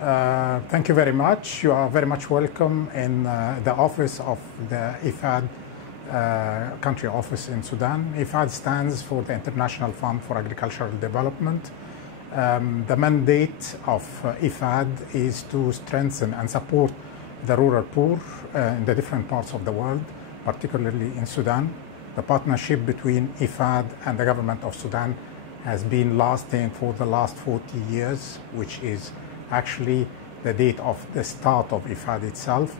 Thank you very much. You are very much welcome in the office of the IFAD country office in Sudan. IFAD stands for the International Fund for Agricultural Development. The mandate of IFAD is to strengthen and support the rural poor in the different parts of the world, particularly in Sudan. The partnership between IFAD and the government of Sudan has been lasting for the last 40 years, which is actually the date of the start of IFAD itself.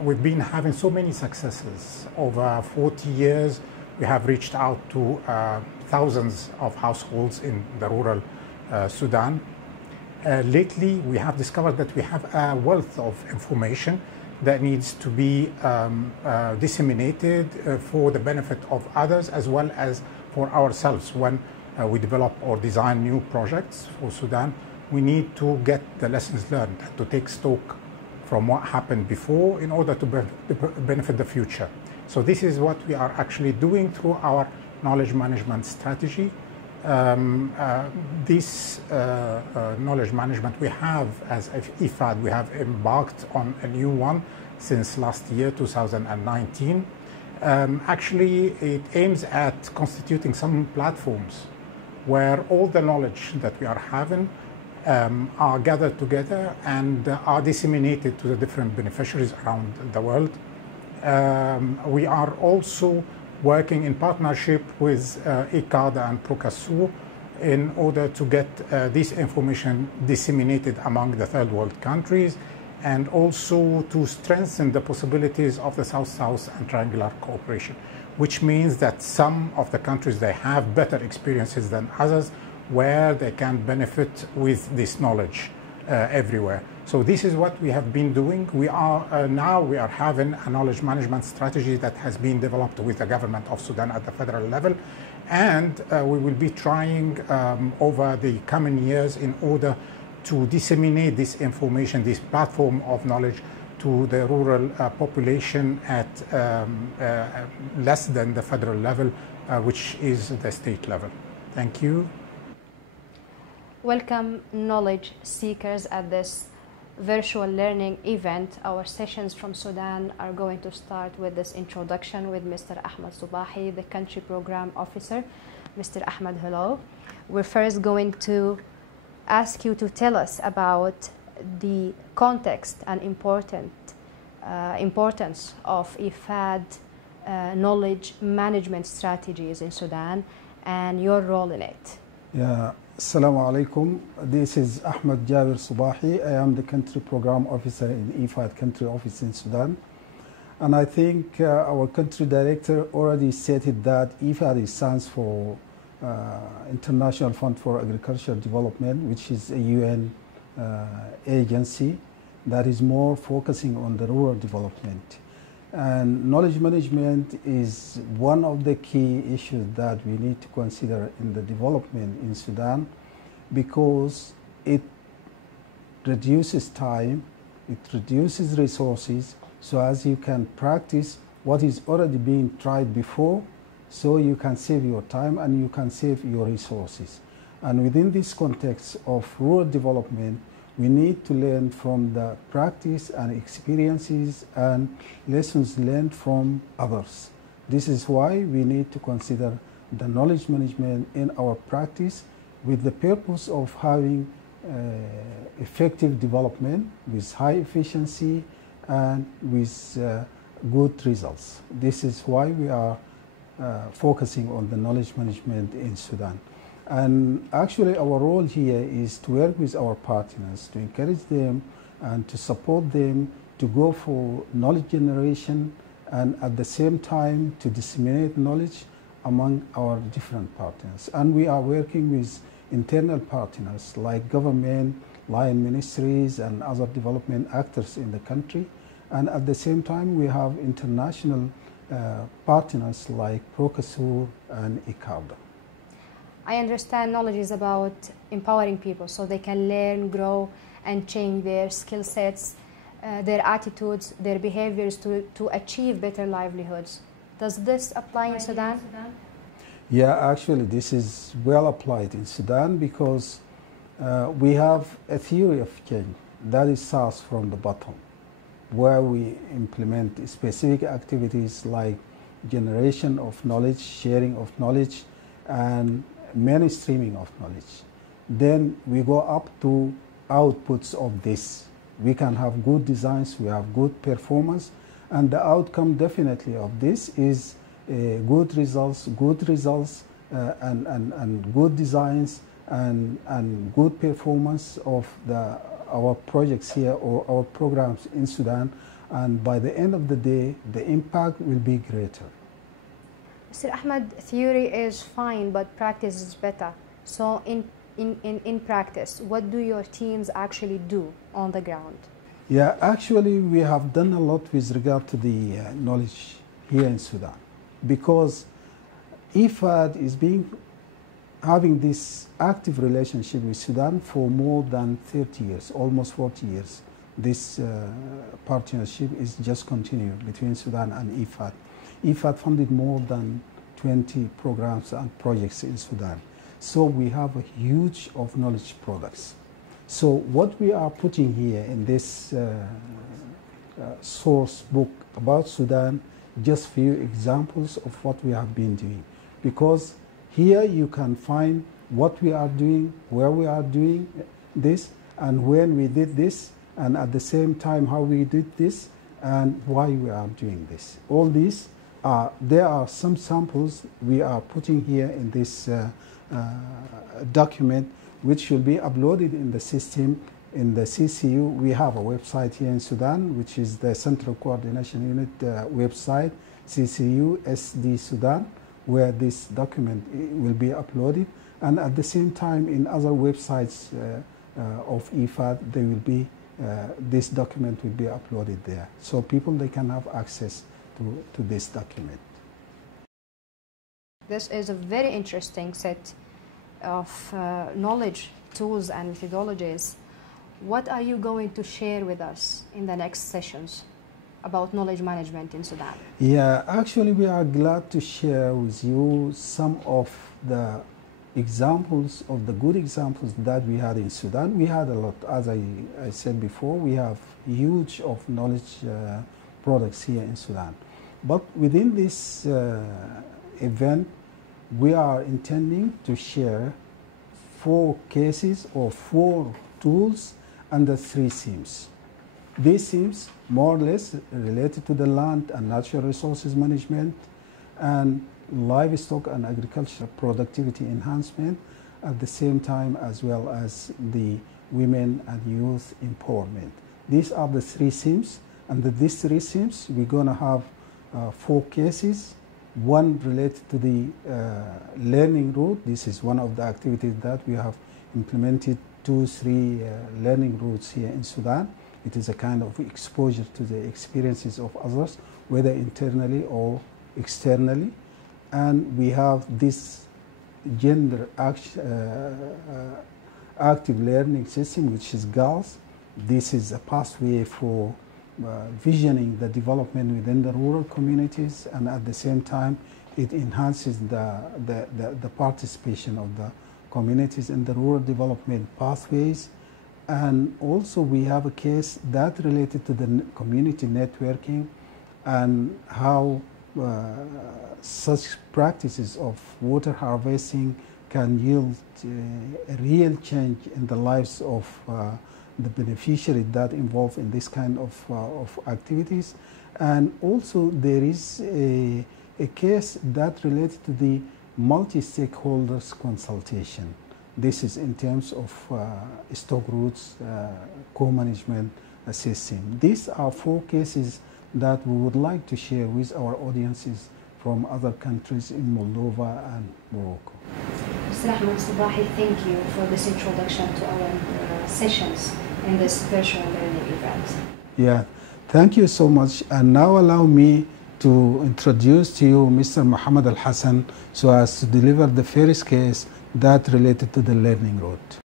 We've been having so many successes. Over 40 years, we have reached out to thousands of households in the rural Sudan. Lately, we have discovered that we have a wealth of information that needs to be disseminated for the benefit of others as well as for ourselves. When we develop or design new projects for Sudan, we need to get the lessons learned, to take stock from what happened before in order to benefit the future. So this is what we are actually doing through our knowledge management strategy. This knowledge management we have as IFAD, we have embarked on a new one since last year, 2019. Actually, it aims at constituting some platforms where all the knowledge that we are having are gathered together and are disseminated to the different beneficiaries around the world. We are also working in partnership with ICAD and Procasur in order to get this information disseminated among the third world countries, and also to strengthen the possibilities of the South-South and triangular cooperation, which means that some of the countries, they have better experiences than others where they can benefit with this knowledge everywhere. So this is what we have been doing. We are now having a knowledge management strategy that has been developed with the government of Sudan at the federal level, and we will be trying over the coming years in order to disseminate this information, this platform of knowledge, to the rural population at less than the federal level, which is the state level. Thank you. Welcome, knowledge seekers, at this virtual learning event. Our sessions from Sudan are going to start with this introduction with Mr. Ahmed Subahi, the country program officer. Mr. Ahmed, hello. We're first going to ask you to tell us about the context and importance of IFAD knowledge management strategies in Sudan and your role in it. Yeah. Assalamu alaikum. This is Ahmed Jabir Subahi. I am the country program officer in IFAD country office in Sudan. And I think our country director already stated that IFAD stands for International Fund for Agricultural Development, which is a UN agency that is more focusing on the rural development. And knowledge management is one of the key issues that we need to consider in the development in Sudan, because it reduces time, it reduces resources, so as you can practice what is already being tried before, so you can save your time and you can save your resources. And within this context of rural development, we need to learn from the practice and experiences and lessons learned from others. This is why we need to consider the knowledge management in our practice with the purpose of having effective development with high efficiency and with good results. This is why we are focusing on the knowledge management in Sudan. And actually our role here is to work with our partners, to encourage them and to support them to go for knowledge generation, and at the same time to disseminate knowledge among our different partners. And we are working with internal partners like government, line ministries and other development actors in the country. And at the same time we have international partners like Procasur and ICAD. I understand knowledge is about empowering people so they can learn, grow, and change their skill sets, their attitudes, their behaviors to achieve better livelihoods. Does this apply in Sudan? Yeah, actually this is well applied in Sudan, because We have a theory of change that is starts from the bottom, where we implement specific activities like generation of knowledge, sharing of knowledge, and mainstreaming of knowledge. Then we go up to outputs of this. We can have good designs, we have good performance, and the outcome definitely of this is good results, and good designs, and good performance of our projects here or our programs in Sudan, and by the end of the day, the impact will be greater. Mr. Ahmed, theory is fine, but practice is better. So in practice, what do your teams actually do on the ground? Yeah, actually we have done a lot with regard to the knowledge here in Sudan, because IFAD is having this active relationship with Sudan for more than 30 years, almost 40 years. This partnership is just continued between Sudan and IFAD. IFAD funded more than 20 programs and projects in Sudan. So we have a huge of knowledge products. So what we are putting here in this source book about Sudan, just few examples of what we have been doing. Because here you can find what we are doing, where we are doing this, and when we did this, and at the same time how we did this, and why we are doing this. All these there are some samples we are putting here in this document, which will be uploaded in the system in the CCU. We have a website here in Sudan, which is the Central Coordination Unit website, CCU SD Sudan, where this document will be uploaded, and at the same time in other websites of IFAD, they will be this document will be uploaded there, so people they can have access to this document. This is a very interesting set of knowledge, tools, and methodologies. What are you going to share with us in the next sessions about knowledge management in Sudan? Yeah, actually we are glad to share with you some of the examples of the good examples that we had in Sudan. We had a lot, as I said before, we have huge of knowledge products here in Sudan. But within this event, we are intending to share 4 cases or 4 tools under 3 themes. These themes more or less related to the land and natural resources management and livestock and agriculture productivity enhancement, at the same time as well as the women and youth empowerment. These are the 3 themes, and these 3 themes we're going to have 4 cases. One related to the learning route. This is one of the activities that we have implemented 2-3 learning routes here in Sudan. It is a kind of exposure to the experiences of others, whether internally or externally. And we have this gender active learning system, which is GALS. This is a pathway for visioning the development within the rural communities, and at the same time it enhances the participation of the communities in the rural development pathways. And also we have a case that related to the community networking and how such practices of water harvesting can yield a real change in the lives of the beneficiary that involved in this kind of activities. And also there is a case that related to the multi-stakeholders consultation. This is in terms of stock routes, co-management system. These are 4 cases that we would like to share with our audiences from other countries in Moldova and Morocco. Mr. Ahmed Subahi, thank you for this introduction to our sessions in this virtual learning event. Yeah, thank you so much. And now allow me to introduce to you Mr. Mohammed Al Hassan, so as to deliver the first case that related to the learning route.